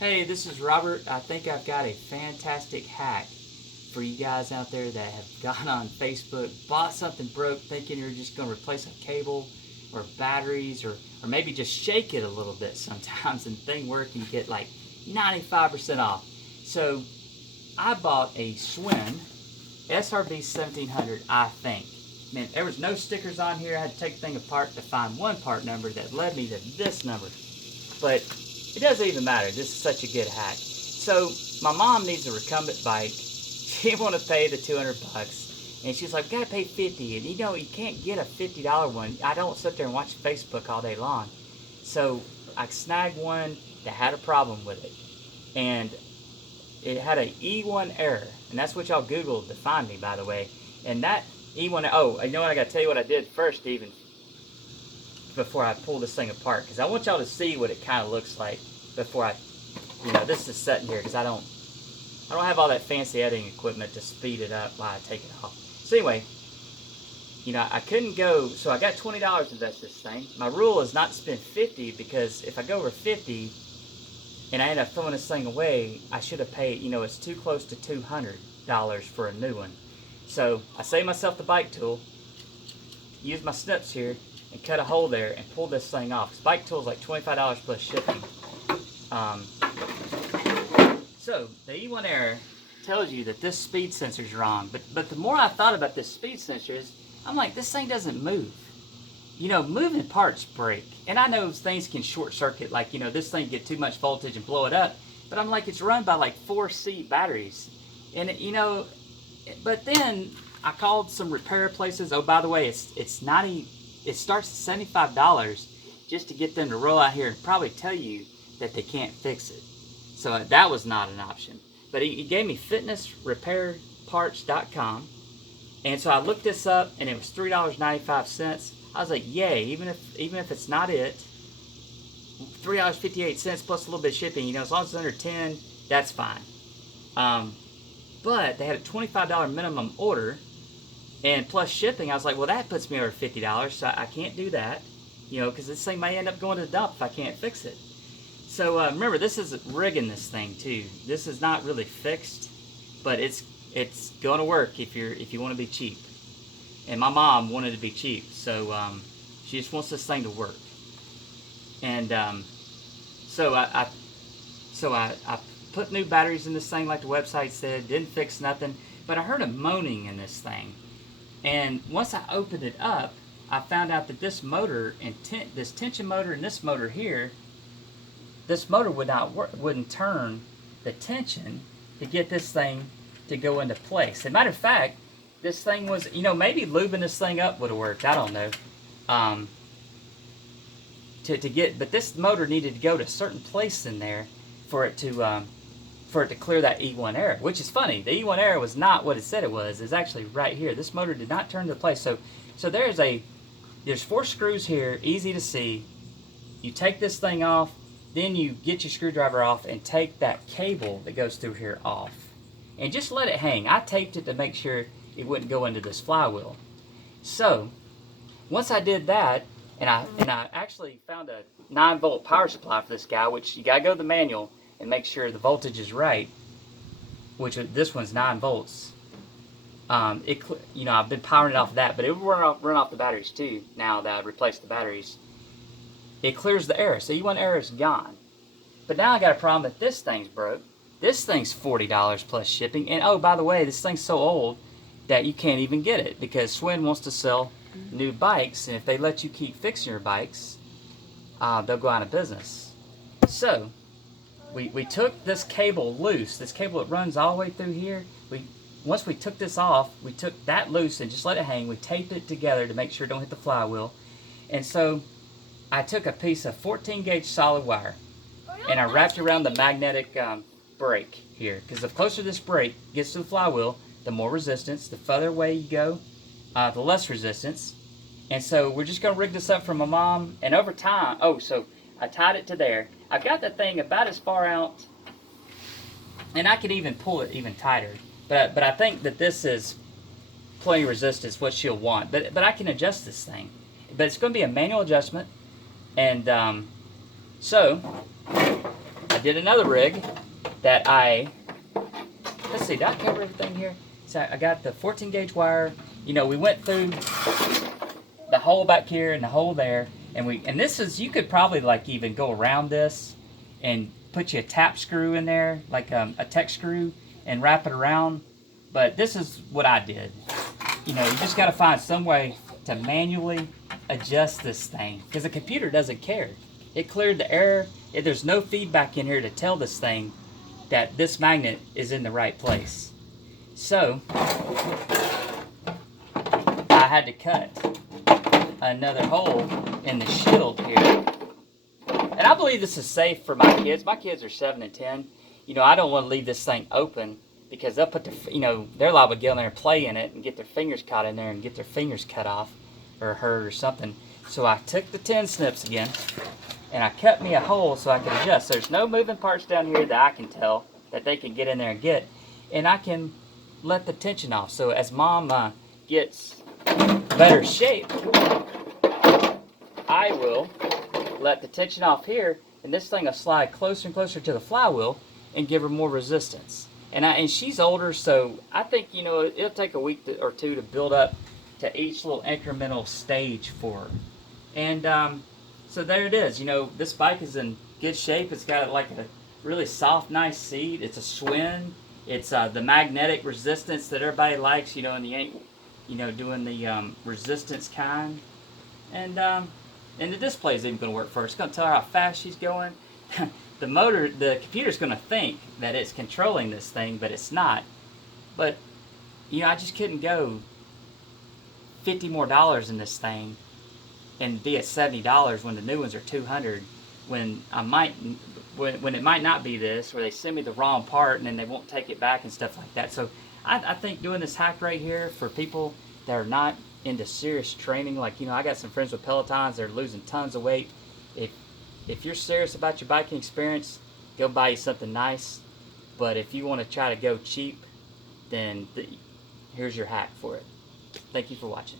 Hey, this is Robert. I think I've got a fantastic hack for you guys out there that have gone on Facebook, bought something broke thinking you're just going to replace a cable or batteries or maybe just shake it a little bit sometimes and thing work and you get like 95% off. So I bought a Schwinn SRB 1700, I think. Man, there was no stickers on here. I had to take the thing apart to find one part number that led me to this number. But it doesn't even matter. This is such a good hack. So my mom needs a recumbent bike. She didn't want to pay the 200 bucks. And she's like, we gotta pay 50. And you know, you can't get a $50 one. I don't sit there and watch Facebook all day long. So I snagged one that had a problem with it. And it had an E1 error. And that's what y'all Googled to find me, by the way. And that E1, oh, you know what? I gotta tell you what I did first, even before I pull this thing apart, because I want y'all to see what it kind of looks like before I, this is sitting here because I don't have all that fancy editing equipment to speed it up while I take it off. So anyway, I couldn't go, so I got $20 to invest this thing. My rule is not to spend 50 because if I go over 50 and I end up throwing this thing away, I should have paid, it's too close to $200 for a new one. So I saved myself the bike tool, used my snips here, and cut a hole there and pull this thing off. This bike tool is like $25 plus shipping. So the E1 error tells you that this speed sensor is wrong. But the more I thought about this speed sensor is, I'm like, this thing doesn't move. Moving parts break. And I know things can short circuit, like, this thing get too much voltage and blow it up. But I'm like, it's run by like 4C batteries. And but then I called some repair places. Oh, by the way, it starts at $75 just to get them to roll out here and probably tell you that they can't fix it. So that was not an option. But he gave me fitnessrepairparts.com. And so I looked this up and it was $3.95. I was like, yay, even if it's not it, $3.58 plus a little bit of shipping, as long as it's under 10, that's fine. But they had a $25 minimum order. And plus shipping, I was like, well, that puts me over $50, so I can't do that, because this thing may end up going to the dump if I can't fix it. So remember, this is rigging this thing too. This is not really fixed, but it's going to work if you want to be cheap. And my mom wanted to be cheap, so she just wants this thing to work. And so I put new batteries in this thing like the website said. Didn't fix nothing, but I heard a moaning in this thing. And once I opened it up, I found out that this motor and this tension motor and this motor here, this motor wouldn't turn the tension to get this thing to go into place. As a matter of fact, this thing was, maybe lubing this thing up would have worked. I don't know. But this motor needed to go to a certain place in there for it to clear that E1 error, which is funny. The E1 error was not what it said it was. It's actually right here. This motor did not turn to place. So there's 4 screws here, easy to see. You take this thing off, then you get your screwdriver off and take that cable that goes through here off. And just let it hang. I taped it to make sure it wouldn't go into this flywheel. So once I did that, and I actually found a 9-volt power supply for this guy, which you gotta go to the manual and make sure the voltage is right, which this one's 9 volts. I've been powering it off of that, but it will run off the batteries too now that I've replaced the batteries. It clears the error, so E1 error is gone. But now I got a problem that this thing's broke. This thing's $40 plus shipping, and oh, by the way, this thing's so old that you can't even get it because Schwinn wants to sell new bikes, and if they let you keep fixing your bikes, they'll go out of business. So we took this cable loose, this cable that runs all the way through here. Once we took this off, we took that loose and just let it hang. We taped it together to make sure it don't hit the flywheel. And so I took a piece of 14 gauge solid wire and I wrapped it around the magnetic brake here, because the closer this brake gets to the flywheel, the more resistance. The further away you go, the less resistance. And so we're just going to rig this up for my mom, and over time, so I tied it to there. I've got that thing about as far out, and I could even pull it even tighter. But I think that this is plenty of resistance, what she'll want. But I can adjust this thing. But it's going to be a manual adjustment. And so I did another rig that let's see, did I cover everything here? So I got the 14 gauge wire. You know, we went through the hole back here and the hole there, and this is, you could probably like even go around this and put you a tap screw in there, like a tech screw, and wrap it around. But this is what I did. You know, you just got to find some way to manually adjust this thing, because the computer doesn't care. It cleared the error. There's no feedback in here to tell this thing that this magnet is in the right place. So I had to cut another hole in the shield here. And I believe this is safe for my kids. My kids are 7 and 10. You know, I don't want to leave this thing open, because they'll put their, you know, they're liable to get in there and play in it and get their fingers caught in there and get their fingers cut off or hurt or something. So I took the 10 snips again and I cut me a hole so I can adjust. There's no moving parts down here that I can tell that they can get in there and get. And I can let the tension off. So as Mom gets better shape, I will let the tension off here, and this thing will slide closer and closer to the flywheel and give her more resistance. And she's older, so I think, you know, it'll take a week or two to build up to each little incremental stage for her. And so there it is. You know, this bike is in good shape. It's got like a really soft, nice seat. It's a Schwinn. It's the magnetic resistance that everybody likes, you know, and you ain't, you know, doing the resistance kind. And the display is even going to work for her. It's going to tell her how fast she's going. The computer's going to think that it's controlling this thing, but it's not. But, you know, I just couldn't go $50 more in this thing and be at $70 when the new ones are $200. When when it might not be this, where they send me the wrong part and then they won't take it back and stuff like that. So I think doing this hack right here for people that are not into serious training, like, you know, I got some friends with Pelotons that are losing tons of weight. If you're serious about your biking experience, go buy you something nice. But if you want to try to go cheap, then here's your hack for it. Thank you for watching.